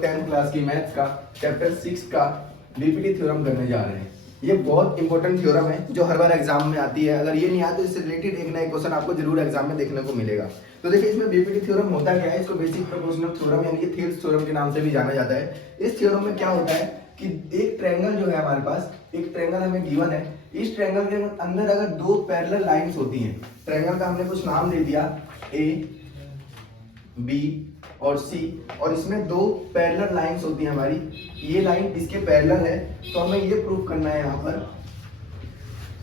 लोग 10th class की maths का चैप्टर 6 का बीपीटी थ्योरम करने जा रहे हैं। ये बहुत इंपॉर्टेंट थ्योरम है जो हर बार एग्जाम में आती है। अगर ये नहीं आया तो इससे रिलेटेड एक ना एक क्वेश्चन आपको जरूर एग्जाम में देखने को मिलेगा। तो देखिए इसमें बीपीटी थ्योरम होता क्या है, इसको बेसिक प्रोपोर्शनल थ्योरम यानी कि थेल्स थ्योरम के नाम से भी जाना जाता है। इस थ्योरम में क्या होता है कि एक ट्रायंगल जो है हमारे पास, एक ट्रायंगल हमें गिवन है। इस ट्रायंगल के अंदर अगर दो पैरेलल लाइंस होती हैं, ट्रायंगल का हमने कुछ नाम दे दिया ए बी और सी, और इसमें दो पैरेलल लाइंस होती हैं हमारी, ये लाइन इसके पैरेलल है, तो हमें ये प्रूव करना है, यहाँ पर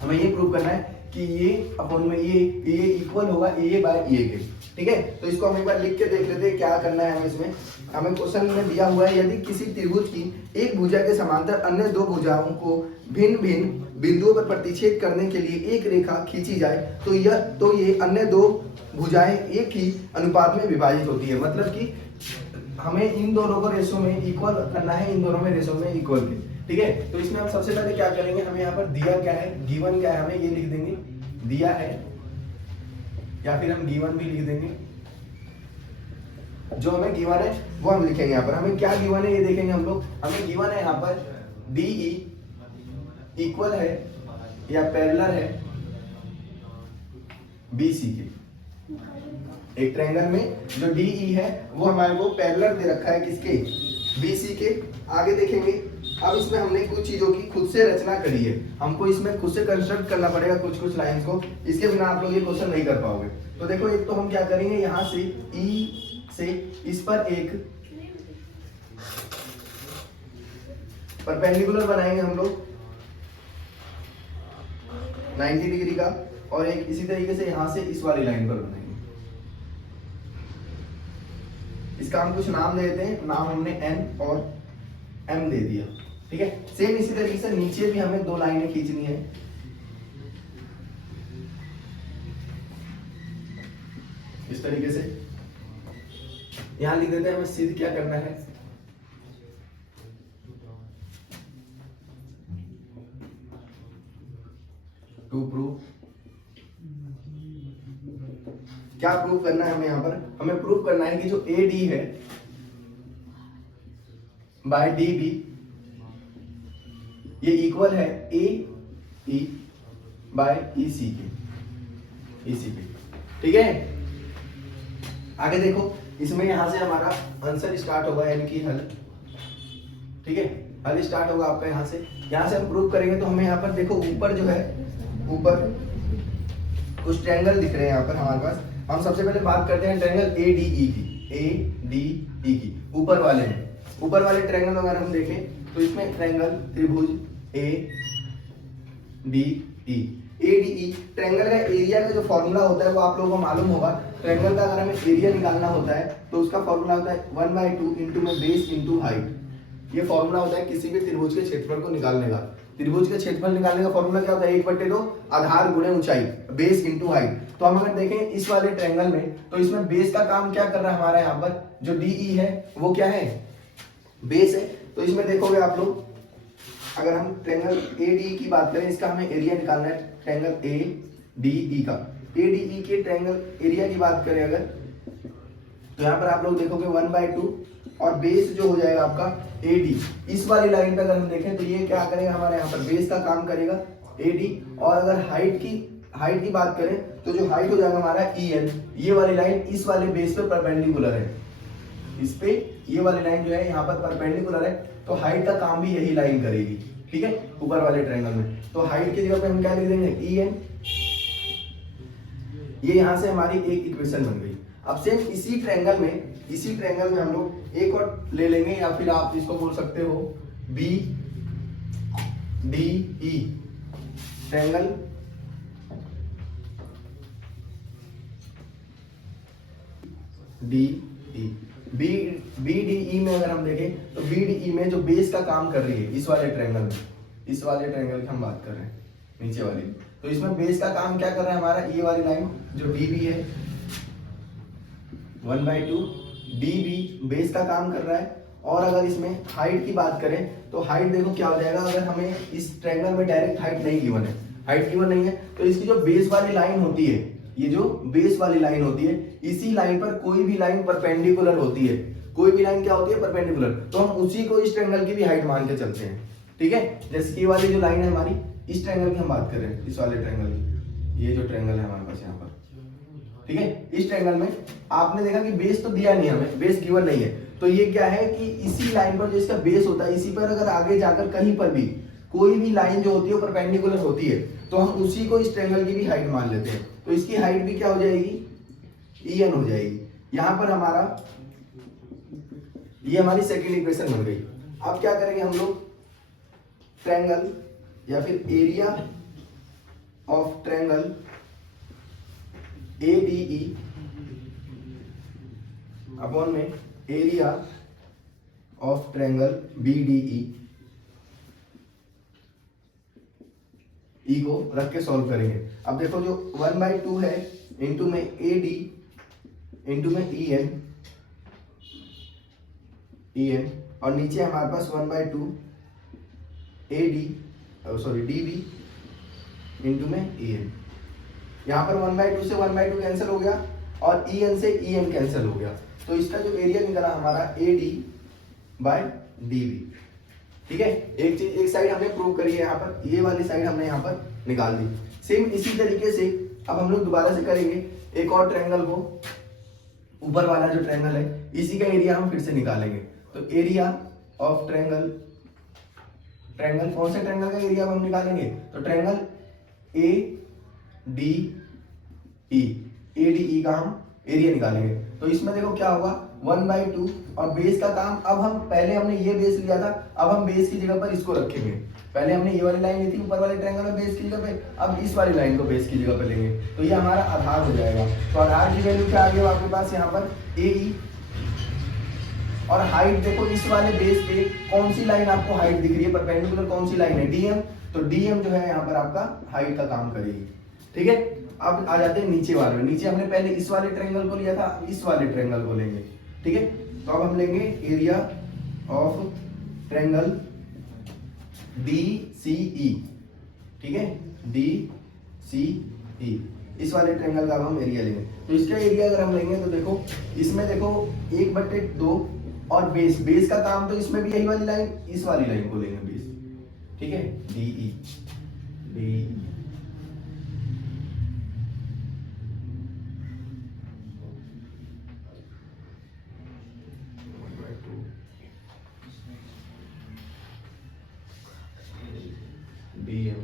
हमें ये प्रूव करना है कि ये अपॉन में ये इक्वल होगा ए बाय ए के। ठीक है, तो इसको हम एक बार लिख के देख लेते हैं क्या करना है हमें। इसमें हमें क्वेश्चन में दिया हुआ है यदि किसी त्रिभुज की एक भुजा के समांतर अन्य दो भुजाओं को भिन्न भिन्न बिंदुओं पर प्रतिच्छेद करने के लिए एक रेखा खींची जाए तो ये अन्य दो भुजाएं एक ही अनुपात में विभाजित होती है। मतलब कि हमें इन दोनों को रेशो में इक्वल करना है, इन दोनों में रेशो में इक्वल के। ठीक है, तो इसमें हम सबसे पहले क्या करेंगे, हमें यहाँ पर दिया क्या है, गिवन क्या है, हमें ये लिख देंगे दिया है, या फिर हम गिवन भी लिख देंगे। जो हमें गिवन है वो हम लिखेंगे यहाँ पर। हमें क्या गिवन है ये देखेंगे हम लोग। हमें गिवन है यहाँ पर DE इक्वल है या पैरेलल है BC के। एक ट्रायंगल में जो DE है वो हमारे को पैरेलल दे रखा है किसके, BC के। आगे देखेंगे, अब इसमें हमने कुछ चीजों की खुद से रचना करी है, हमको इसमें खुद से कंस्ट्रक्ट करना पड़ेगा कुछ लाइंस को, इसके बिना आप लोग ये क्वेश्चन नहीं कर पाओगे। तो देखो, एक तो हम क्या करेंगे, यहाँ से E से इस पर एक परपेंडिकुलर बनाएंगे हम लोग 90 डिग्री का, और एक इसी तरीके से यहाँ से इस वाली लाइन पर बनाएंगे। इसका हम कुछ नाम दे देते हैं, नाम हमने N और M दे दिया। ठीक है, सेम इसी तरीके से नीचे भी हमें दो लाइनें खींचनी है। इस तरीके से यहां लिख देते हैं, हमें सिद्ध क्या करना है, टू प्रूव। क्या प्रूव करना है हमें यहाँ पर, हमें प्रूव करना है कि जो AD है बाय DB ये इक्वल है AE बाय EC के। ठीक है, आगे देखो, इसमें यहां से हमारा आंसर स्टार्ट होगा, यानी कि हल। ठीक है, हल स्टार्ट होगा आपका यहाँ से हम प्रूव करेंगे। तो हमें यहाँ पर देखो, ऊपर जो है, ऊपर कुछ ट्रायंगल दिख रहे हैं यहाँ पर हमारे पास। हम सबसे पहले बात करते हैं ट्रायंगल ADE की। ऊपर वाले ट्रायंगल अगर हम देखें तो इसमें ट्रायंगल त्रिभुज ADE ट्रायंगल का एरिया का जो फॉर्मूला होता है वो आप लोगों को मालूम होगा। ट्रायंगल का अगर हमें एरिया निकालना होता है तो उसका फॉर्मूला होता है 1/2 इंटू में बेस इंटू हाइट। ये फॉर्मूला होता है किसी भी त्रिभुज के क्षेत्रफल को निकालने का। त्रिभुज के क्षेत्रफल निकालने का फॉर्मूला क्या होता है, 1/2 आधार गुणे ऊंचाई, बेस इंटू हाइट। तो हम अगर देखें इस वाले ट्रायंगल में, तो इसमें बेस का काम क्या कर रहा है हमारा, यहाँ पर जो DE है वो क्या है, बेस है। तो इसमें देखोगे आप लोग, अगर हम ट्रायंगल ADE की बात करें, इसका हमें एरिया निकालना है, ट्रायंगल ADE का। ADE के ट्रायंगल एरिया की बात करें अगर, तो यहाँ पर आप लोग देखोगे 1/2 और बेस जो हो जाएगा आपका AD। इस वाली लाइन पे अगर हम देखें तो ये क्या करेगा, हमारे यहाँ पर बेस का काम करेगा AD। और अगर हाइट की बात करें तो जो हाइट हो जाएगा हमारा EN। ये वाली लाइन इस वाले बेस पे परपेंडिकुलर है, इस पे ये वाली लाइन जो है यहाँ पर परपेंडिकुलर है, तो हाइट का काम भी यही लाइन करेगी। ठीक है, ऊपर वाले ट्रायंगल में। तो हाइट की जगह पे हम क्या लिख देंगे, EN। ये यहाँ से हमारी एक इक्वेशन बन गई। अब सेम इसी ट्रायंगल में हम लोग एक और ले लेंगे, या फिर आप इसको बोल सकते हो BDE ट्रायंगल BDE में अगर हम देखें तो BDE में जो बेस का काम कर रही है इस वाले ट्रायंगल में, इस वाले ट्रायंगल की हम बात कर रहे हैं नीचे वाली, तो इसमें बेस का काम क्या कर रहा है हमारा, ये वाली लाइन जो DB है 1/2 DB बेस का काम कर रहा है। और अगर इसमें हाइट की बात करें तो हाइट देखो क्या हो जाएगा, अगर हमें इस ट्रायंगल में डायरेक्ट हाइट नहीं गिवन है, तो इसकी जो बेस वाली लाइन होती है, ये जो बेस वाली लाइन होती है, इसी लाइन पर कोई भी लाइन परपेंडिकुलर होती है, कोई भी लाइन क्या होती है, परपेंडिकुलर, तो हम उसी को इस ट्रायंगल की भी हाइट मान के चलते हैं। ठीक है, जैसे कि ये वाली जो लाइन है हमारी, इस ट्रायंगल की हम बात कर रहे हैं, इस वाले ट्रायंगल की, ये जो ट्रायंगल है हमारे पास यहाँ पर, ठीक है, इस ट्रायंगल में आपने देखा कि बेस तो दिया नहीं हमें, बेस गिवन नहीं है, तो ये क्या है कि इसी लाइन पर जो इसका बेस होता है, इसी पर अगर आगे जाकर कहीं पर भी कोई भी लाइन जो होती है परपेंडिकुलर होती है, तो हम उसी को इस ट्रायंगल की भी हाइट मान लेते हैं। तो इसकी हाइट भी क्या हो जाएगी, en हो जाएगी। यहां पर हमारा ये हमारी सेकंड इक्वेशन बन गई। अब क्या करेंगे हम लोग, ट्रायंगल या फिर area of triangle ADE upon में एरिया ऑफ ट्रायंगल BDE को रख के सॉल्व करेंगे। अब देखो जो 1/2 है इंटू में AD इंटू में EN और नीचे हमारे पास 1/2 DB इंटू में EN। यहाँ पर 1/2 से 1/2 कैंसिल हो गया और EN से EN कैंसिल हो गया, तो इसका जो एरिया निकला हमारा AD/DB। ठीक है, एक चीज, एक साइड हमने प्रूव करी है यहाँ पर, ये वाली साइड हमने यहाँ पर निकाल दी। सेम इसी तरीके से अब हम लोग दोबारा से करेंगे एक और ट्रायंगल को, ऊपर वाला जो ट्रायंगल है इसी का एरिया हम फिर से निकालेंगे। तो एरिया ऑफ ट्रायंगल, ट्रायंगल कौन से ट्रायंगल का एरिया हम निकालेंगे, तो ट्रायंगल ADE का हम एरिया निकालेंगे। तो इसमें देखो क्या होगा, 1/2 और बेस का काम, अब हम पहले हमने ये बेस लिया था, अब हम बेस की जगह पर इसको रखेंगे। पहले हमने ये वाली लाइन ली थी ऊपर वाले ट्रायंगल में बेस की जगह पे, अब इस वाली लाइन को बेस की जगह पे लेंगे, तो ये हमारा आधार हो जाएगा। तो आधार की वैल्यू क्या आ गई आपके पास यहाँ पर, AE, और हाइट देखो इस वाले बेस पे कौन सी लाइन आपको हाइट दिख रही है, परपेंडिकुलर कौन सी लाइन है, DM, तो DM जो है यहाँ पर आपका हाइट का काम करेगी। ठीक है, अब आ जाते हैं नीचे वाले में। नीचे हमने पहले इस वाले ट्रायंगल को लिया था, अब इस वाले ट्रायंगल को लेंगे। ठीक है, तो अब हम लेंगे एरिया ऑफ ट्रायंगल DCE। ठीक है, DCE, इस वाले ट्रायंगल का अब हम एरिया लेंगे। तो इसका एरिया अगर हम लेंगे तो देखो इसमें देखो 1/2 और बेस का काम, तो इसमें भी यही वाली लाइन, इस वाली लाइन को लेंगे बेस। ठीक है, DE DM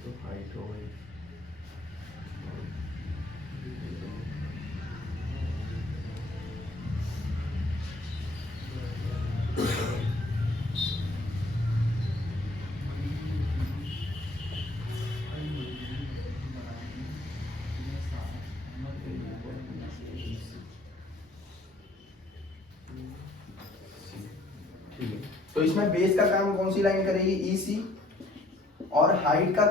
तो हाइट हो गई, तो इसमें बेस का काम कौन सी लाइन करेगी, EC, और हाइट का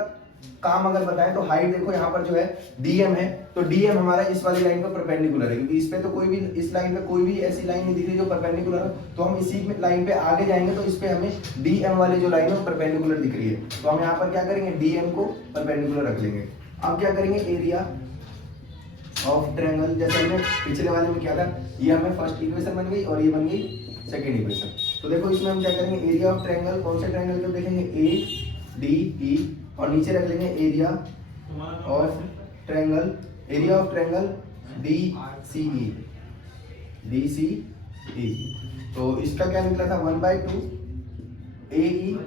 काम अगर बताएं तो हाइट देखो यहाँ पर जो है DM है, तो DM हमारा इस वाली लाइन पर परपेंडिकुलर है, क्योंकि इस पे तो कोई भी, इस लाइन पे कोई भी ऐसी लाइन नहीं दिख रही जो परपेंडिकुलर है, तो हम इसी लाइन पे आगे जाएंगे तो इस पे हमें DM वाली जो लाइन है परपेंडिकुलर दिख रही है, तो हम यहाँ पर क्या करेंगे, DM को परपेंडिकुलर रख लेंगे। अब क्या करेंगे, एरिया ऑफ ट्रायंगल, जैसे हमने पिछले वाले में किया था, ये हमें फर्स्ट इक्वेशन बन गई और ये बन गई सेकेंड इक्वेशन। तो देखो इसमें हम क्या करेंगे, एरिया ऑफ ट्रायंगल, कौन से ट्रायंगल को देखेंगे, ADE, और नीचे रख लेंगे area of triangle, area of triangle DCE। तो इसका क्या निकला था, 1/2 AE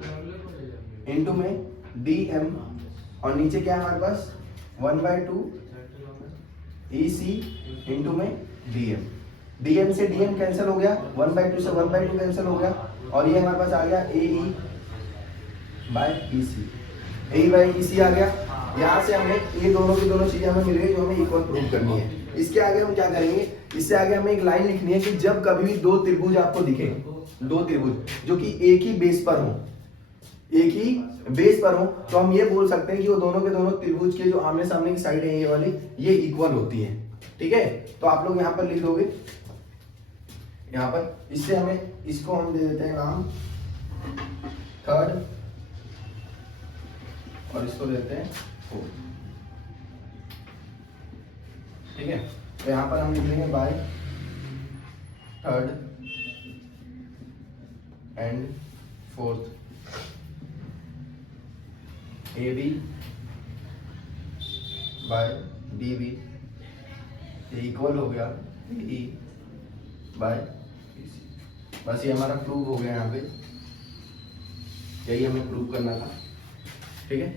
इंटू में DM, और नीचे क्या है हमारे पास 1/2 EC इंटू में DM। DM से DM कैंसिल हो गया, 1/2 से 1/2 कैंसिल हो गया, और ये हमारे पास आ गया AE/EC आ गया। यहाँ से हमें ये दोनों की दोनों चीजें हमें मिल गई जो हमें इक्वल प्रूव करनी है। इसके आगे हम क्या करेंगे, इससे आगे हमें एक लाइन लिखनी है कि जब कभी भी दो त्रिभुज आपको दिखे, दो त्रिभुज जो कि एक ही बेस पर हो, एक ही बेस पर हो, तो हम ये बोल सकते हैं कि वो दोनों के दोनों त्रिभुज के जो आमने सामने की साइड है ये वाली, ये इक्वल होती है। ठीक है, तो आप लोग यहाँ पर लिख दोगे, यहाँ पर इससे हमें, इसको हम दे देते हैं नाम थर्ड और इसको देते हैं फोर्थ। ठीक है, तो यहाँ पर हम लिख लेंगे by third and fourth, A B by D B equal हो गया ई बाय डी सी। बस ये हमारा प्रूव हो गया यहाँ पे, यही हमें प्रूव करना था। ठीक है।